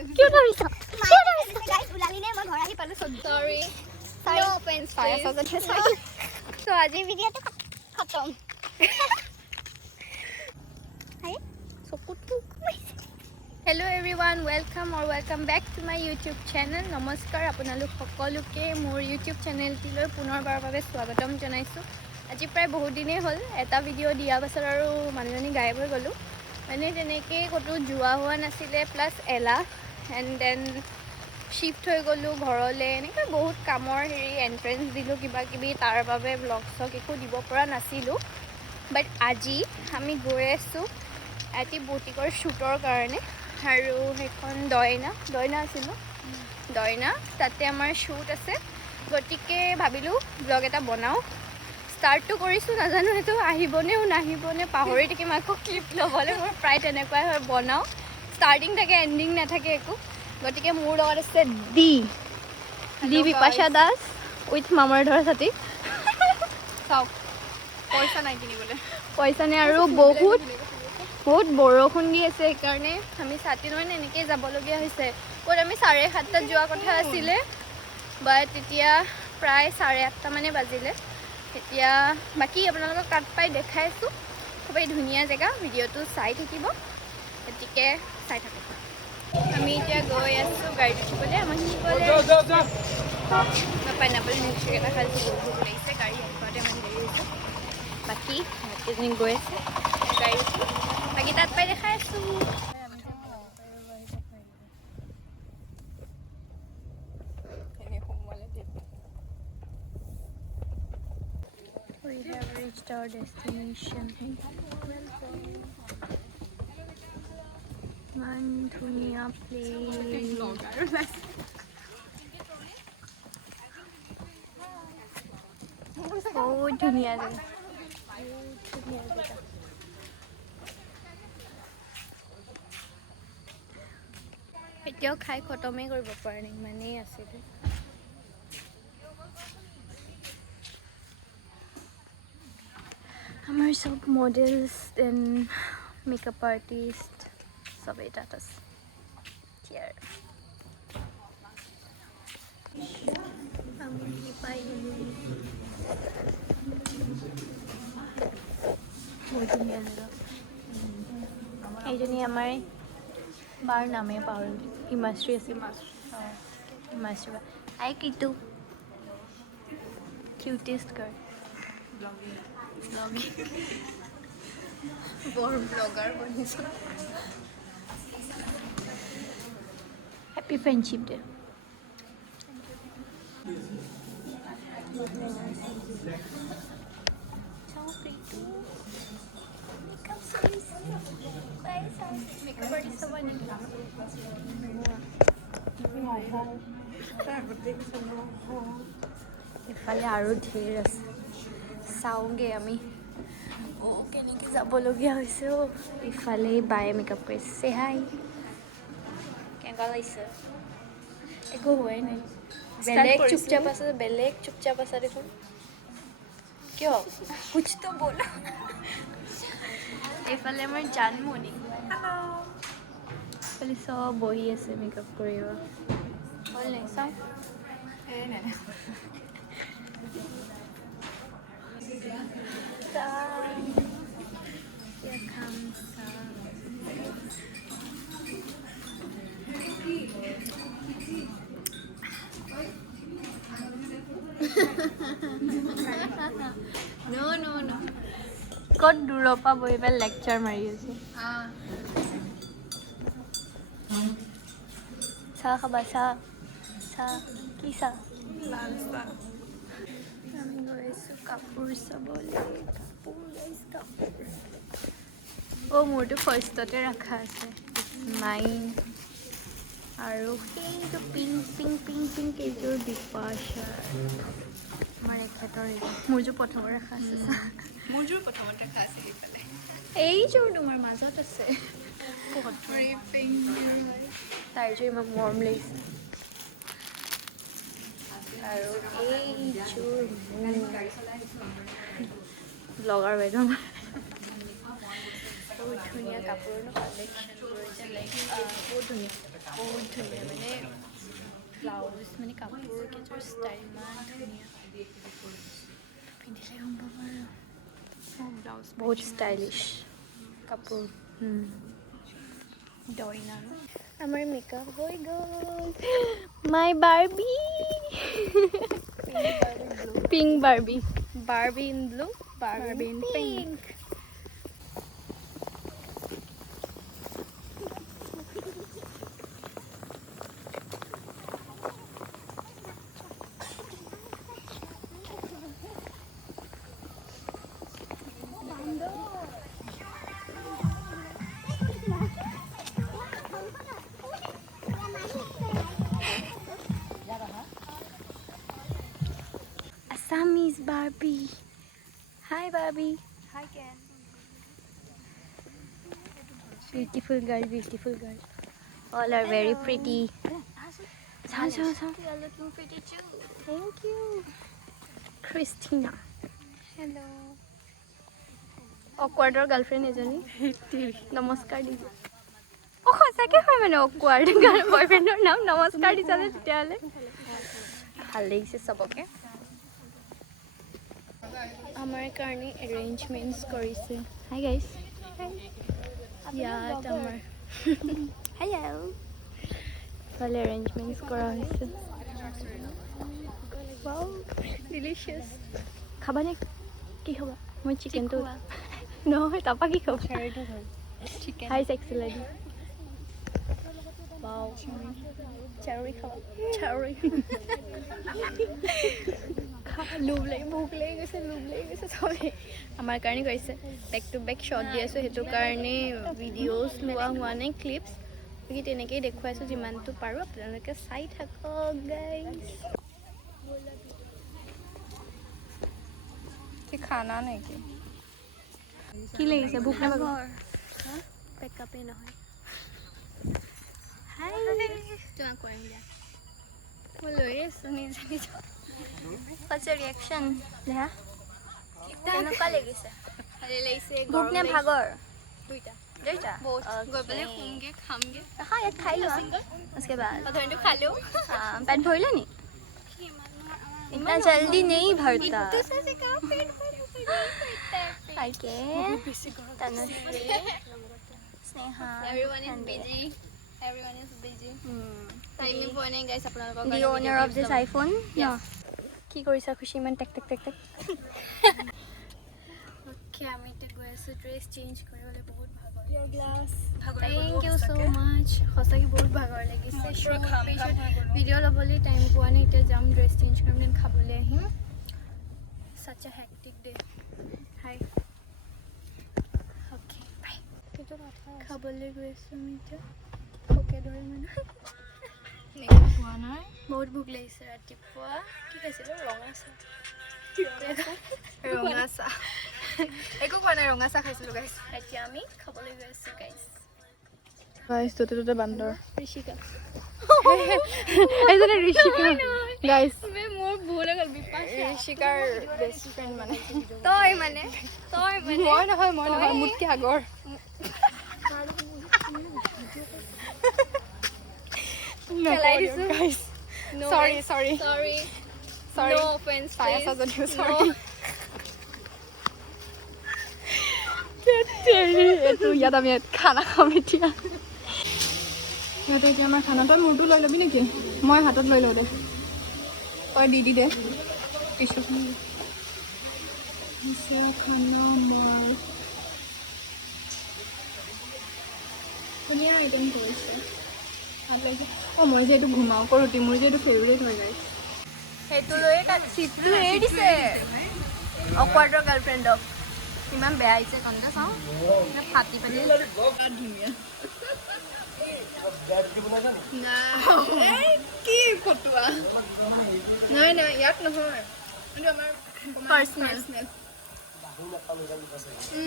কিয় ধৰিছ গাইজ ওলালি নে মই ঘৰ আহি পালো সৰি নো অফেন্স তো আজিৰ ভিডিঅ'টো খতম hello' everyone welcome back to my YouTube channel নমস্কাৰ আপোনালোক সকলোকে মোৰ ইউটিউব চেনেলটিলৈ পুনৰবাৰৰ বাবে স্বাগতম জনাইছোঁ আজি প্ৰায় বহুত দিনেই হ'ল এটা ভিডিঅ' দিয়াৰ পাছত আৰু মানুহজনী গায়ব হৈ গ'লোঁ মানে তেনেকৈ ক'তো যোৱা হোৱা নাছিলে প্লাছ এলাহ এণ্ড দেন শ্বিফ্ট হৈ গ'লোঁ ঘৰলৈ এনেকৈ বহুত কামৰ এণ্ট্ৰেঞ্চ দিলোঁ কিবাকিবি তাৰ বাবে ব্লগ চগ একো দিব পৰা নাছিলোঁ বাট আজি আমি গৈ আছোঁ এটি বুটিকৰ শ্বুটৰ কাৰণে আৰু সেইখন দয়না আছিল দয়না তাতে আমাৰ শ্বুট আছে গতিকে ভাবিলোঁ ব্লগ এটা বনাওঁ ষ্টাৰ্টটো কৰিছোঁ নাজানো সেইটো আহিবনে নাহিবনে পাহৰি থাকিম আকৌ ক্লিপ ল'বলৈ মোৰ প্ৰায় তেনেকুৱাই হয় বনাওঁ ষ্টাৰ্টিং থাকে এণ্ডিং নাথাকে একো গতিকে মোৰ লগত আছে বিপাশা দাস উইথ মামৰ ধৰা ছাতি চাওক পইচা নাই কিনিবলৈ পইচা নাই আৰু বহুত বৰষুণ দি আছে সেইকাৰণে আমি ছাতি লৈ এনেকৈ যাবলগীয়া হৈছে ক'ত আমি 7:30 যোৱা কথা আছিলে বাট এতিয়া প্ৰায় 8:30 মানে বাজিলে এতিয়া বাকী আপোনালোকক কাট পাই দেখাইছোঁ খুবেই ধুনীয়া জেগা ভিডিঅ'টো চাই থাকিব গতিকে চাই থাকক আমি এতিয়া গৈ আছোঁ গাড়ীত উঠিবলৈ আমাৰখিনি গ'লে পাইনাপল মিল্কশ্বেক এটা খাইছোঁ বহুত ভোক লাগিছে গাড়ী আহি পাওঁতে ইমান দেৰি হৈছে বাকী কেইজনী গৈ আছে গাড়ী উঠি বাকী তাত পাই দেখাই আছোঁ We have reached our destination. Man, dhuniya place. বহুত ধুনীয়া জেগা এতিয়াও খাই খতমেই কৰিব পৰা নাই ইমানেই আছিলে আমাৰ চব মডেলছ এণ্ড মেকআপ আৰ্টিষ্ট চবেই তাত আছে আমি পাই গ'লোঁ বহুত ধুনীয়া জেগা এইজনী আমাৰ বাৰ নামেই পাহৰিলোঁ হিমাশ্ৰী আছিল হিমাশ্ৰী বা আই কিটু কিউটেষ্ট গাৰ্ল বৰ ব্লগাৰ বনিছোঁ হেপী ফ্ৰেণ্ডশ্বিপ ডে ইফালে আৰু ধেৰ আছে চাওঁগে আমি কেনেকৈ যাবলগীয়া হৈছে ইফালে বায়ে মেকআপ কৰিছে হাই কেনেকুৱা লাগিছে একো হোৱাই নাই বেলেগ চুপচাপ আছে দেখোন কিয় কুছতো ব'লা এইফালে আমাৰ জানমণি এইফালে চব বহি আছে মেকআপ কৰিব হ'ল নাই চাওঁ No. ক'ত দূৰৰ পৰা বহি পেলাই লেকচাৰ মাৰি আছো চাহ খাবা চাহ কি চাহ আমি গৈ আছোঁ কাপোৰ চাবলৈ মোৰতো ফাৰ্ষ্টতে ৰখা আছে মাইন আৰু সেইটো পিংক এইযোৰ বিপাশা আমাৰ এখেতৰ মোৰযোৰ প্ৰথমত ৰখা আছে এইযোৰ তোমাৰ মাজত আছে তাইযোৰ ইমান মৰম লাগিছে আৰু এইযোৰ ব্লগাৰ বাইদেউ বহুত ধুনীয়া কাপোৰৰ কালেকশ্যনবোৰ যে লাইক বহুত ধুনীয়া মানে ব্লাউজ মানে কাপোৰ কেইযোৰ ষ্টাইল ইমান ধুনীয়া পিন্ধিলে গম পাব আৰু ব্লাউজ বহুত ষ্টাইলিছ কাপোৰ দইনা আমাৰ মেকআপ হৈ গ'ল my Barbie pink Barbie Barbie in blue Barbie in pink Assamese Barbie. Hi Barbie. Hi Ken. Beautiful girl. All are very pretty. Ciao. You are looking pretty too. Thank you. Christina. Hello. Awkward girlfriend এজনী নমস্কাৰ দিছে সঁচাকে হয় মানে awkward বয়ফ্ৰেণ্ডৰ নাম নমস্কাৰ দিছে তেতিয়াহ'লে ভাল লাগিছে চবকে আমাৰ কাৰণে এৰেঞ্জমেণ্টছ কৰিছে হাই গাইজ ইয়াত আমাৰ হেল্ল' ভালে এৰেঞ্জমেণ্টছ কৰা হৈছে ৱাও ডিলিচিয়াছ খাবানে কি খাবা মই চিকেনটো নহয় তাৰপৰা কি খাব chicken hi sexy lady wow Chauri খাবা চাউৰি লোভ লাগি ভোক লাগি গৈছে চবেই আমাৰ কাৰণে কৰিছে বেক টু বেক শ্বট দি আছোঁ সেইটো কাৰণে ভিডিঅ'জ লোৱা হোৱা নাই ক্লিপছ বাকী তেনেকেই দেখুৱাইছোঁ যিমানটো পাৰোঁ আপোনালোকে চাই থাকক গাইজ খানা নেকি কি লাগিছে ভোক নাপাব পেকআপে নহয় হাই তোমাক কৰিম দিয়া মই লৈ আছোঁ নিজে What's your reaction? Yeah. কেনেকুৱা লাগিছে? ভালে লাগিছে ভোক নে ভাগৰ দুইটা বহুত গৈ পেলাই খুমগে খামগে হা ইয়াত খাই লোৱা उसके बाद অধৰণটো খালেও পেট ভৰিলে নি इतना जल्दी नहीं भरता okay Tanushree Sneha everyone is busy time পোৱা নাই guys আপোনালোকৰ the owner of this iPhone কি কৰিছা খুশি মান টেক ওকে আমি এতিয়া গৈ আছোঁ ড্ৰেছ চেঞ্জ কৰিবলৈ বহুত ভাগৰ গ্লাছ থেংক ইউ ছ' মাছ সঁচাকৈ বহুত ভাগৰ লাগিছে ভিডিঅ' ল'বলৈ টাইম পোৱা নাই এতিয়া যাম ড্ৰেছ চেঞ্জ কৰিম দেন খাবলৈ আহিম such a hectic day hi okay bye খাবলৈ গৈ আছোঁ আমি এতিয়া ভোকে ধৰে মানে পোৱা নাই বহুত ভোক লাগিছে ৰাতিপুৱা কি খাইছিলোঁ ৰঙা চাহ একো খোৱা নাই ৰঙা চাহ খাইছিলোঁ গাইছ এতিয়া আমি খাবলৈ গৈ আছোঁ গাইছ ততে বান্দৰ ঋষিকা এইজনে ঋষিকা গাইছ মোৰ ভুল হৈ গ'ল বিপাশা ঋষিকাৰ বেষ্ট ফ্ৰেণ্ড মানে তই মানে মই নহয় মোতকৈ আগৰ পেলাই দিছোঁ sorry no offense চাই আছা যদিও sorry এইটো ইয়াত আমি খানা খাম এতিয়া সিহঁতে এতিয়া আমাৰ খানা তই মোৰটো লৈ ল'বি নেকি মই হাতত লৈ লওঁ দে তই দি দে টিচুখিনি খানা মই ধুনীয়া আইটেম কৰিছে ভাল লাগিছে অঁ মই যে এইটো ঘুমাও কৰোঁতে মোৰ যে এইটো ফেভৰেট হৈ যায় সেইটো লৈয়ে তাত চিটটো এৰি দিছে অকৱাৰ্ডৰ গাৰ্লফ্ৰেণ্ডক ইমান বেয়া আহিছে কণ্টে চাওঁ ফাটি পাতি ধুনীয়া কি ফটোৱা নাই ইয়াত নহয় কিন্তু আমাৰ পাৰ্চনেল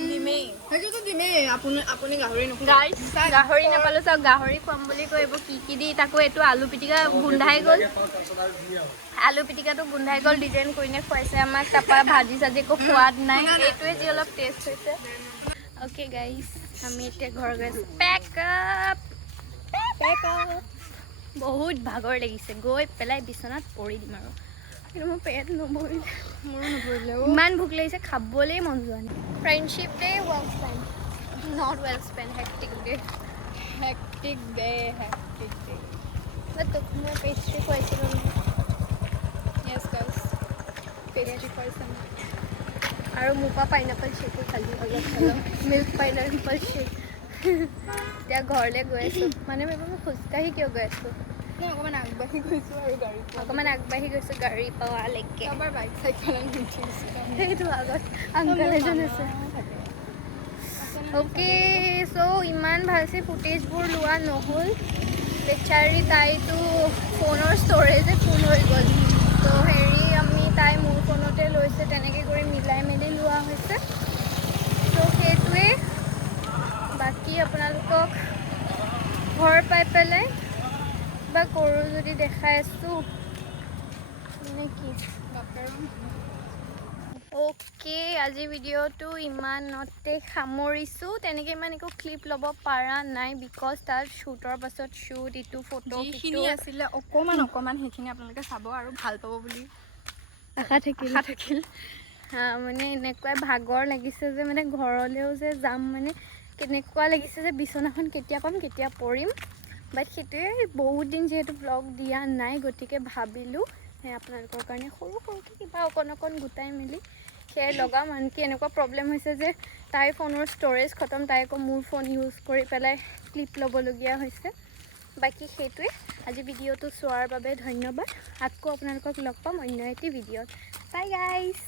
দিমেই সেইটোতো দিমেই আপুনি গাহৰি নোখোৱা গাইছ গাহৰি নাপালোঁ চাওক গাহৰি খুৱাম বুলি কৈ এইবোৰ কি দি তাকো এইটো আলু পিটিকা গোন্ধাই গ'ল আলু পিটিকাটো গোন্ধাই গ'ল ডিজাইন কৰিনে খুৱাইছে আমাক তাৰপৰা ভাজি চাজি একো সোৱাদ নাই এইটোৱে যি অলপ টেষ্ট হৈছে অ'কে গাইছ আমি এতিয়া ঘৰ গৈ আছোঁ পেক আপ বহুত ভাগৰ লাগিছে গৈ পেলাই বিচনাত পৰি দিম আৰু কিন্তু মোৰ পেট নভৰিলে মোৰো নভৰিলে ইমান ভোক লাগিছে খাবলৈ মন যোৱা নাই friendship day well spend not well spend hectic day hectic day তোক মই পেষ্ট্ৰি খুৱাইছিলোঁ নহয় য়েছ গাইছ পেষ্ট্ৰি খুৱাইছে আৰু মোৰ পৰা পাইনাপল শ্বেকো খালি অলপ চলপ মিল্ক পাইনাপল শ্বেক এতিয়া ঘৰলৈ গৈ আছোঁ মানে মই খোজকাঢ়ি কিয় গৈ আছোঁ মই অকণমান আগবাঢ়ি গৈছোঁ আৰু গাড়ী অকণমান আগবাঢ়ি গৈছোঁ গাড়ী পোৱালৈকে কাৰোবাৰ বাইক চাইক পেলাই উঠিছোঁ সেইটো আগত আংকল এজন আছে অ'কে চ' ইমান ভালছে ফুটেজবোৰ লোৱা নহ'ল বেচাৰী তাইতো ফোনৰ ষ্ট'ৰেজে ফুল হৈ গ'ল তো হেৰি আমি তাই মোৰ ফোনতে লৈছে তেনেকৈ কৰি মিলাই মেলি লোৱা হৈছে ত' সেইটোৱে বাকী আপোনালোকক ঘৰ পাই পেলাই কিবা কৰোঁ যদি দেখাই আছোঁ নে কি অ'কে আজি ভিডিঅ'টো ইমানতে সামৰিছোঁ তেনেকৈ ইমান একো ক্লিপ ল'ব পৰা নাই বিকজ তাত শ্বুটৰ পাছত শ্বুট ইটো ফটো যিখিনি আছিলে অকণমান সেইখিনি আপোনালোকে চাব আৰু ভাল পাব বুলি আশা থাকিল মানে এনেকুৱাই ভাগৰ লাগিছে যে মানে ঘৰলৈও যে যাম মানে কেনেকুৱা লাগিছে যে বিচনাখন কেতিয়া পাম কেতিয়া পৰিম বাট সেইটোৱে বহুত দিন যিহেতু ব্লগ দিয়া নাই গতিকে ভাবিলোঁ আপোনালোকৰ কাৰণে সৰু সৰুকৈ কিবা অকণ গোটাই মেলি শ্বেয়াৰ লগাম আনকি এনেকুৱা প্ৰব্লেম হৈছে যে তাইৰ ফোনৰ ষ্ট'ৰেজ খতম তাই আকৌ মোৰ ফোন ইউজ কৰি পেলাই ক্লিপ ল'বলগীয়া হৈছে বাকী সেইটোৱে আজি ভিডিঅ'টো চোৱাৰ বাবে ধন্যবাদ আকৌ আপোনালোকক লগ পাম অন্য এটি ভিডিঅ'ত বাই গাইজ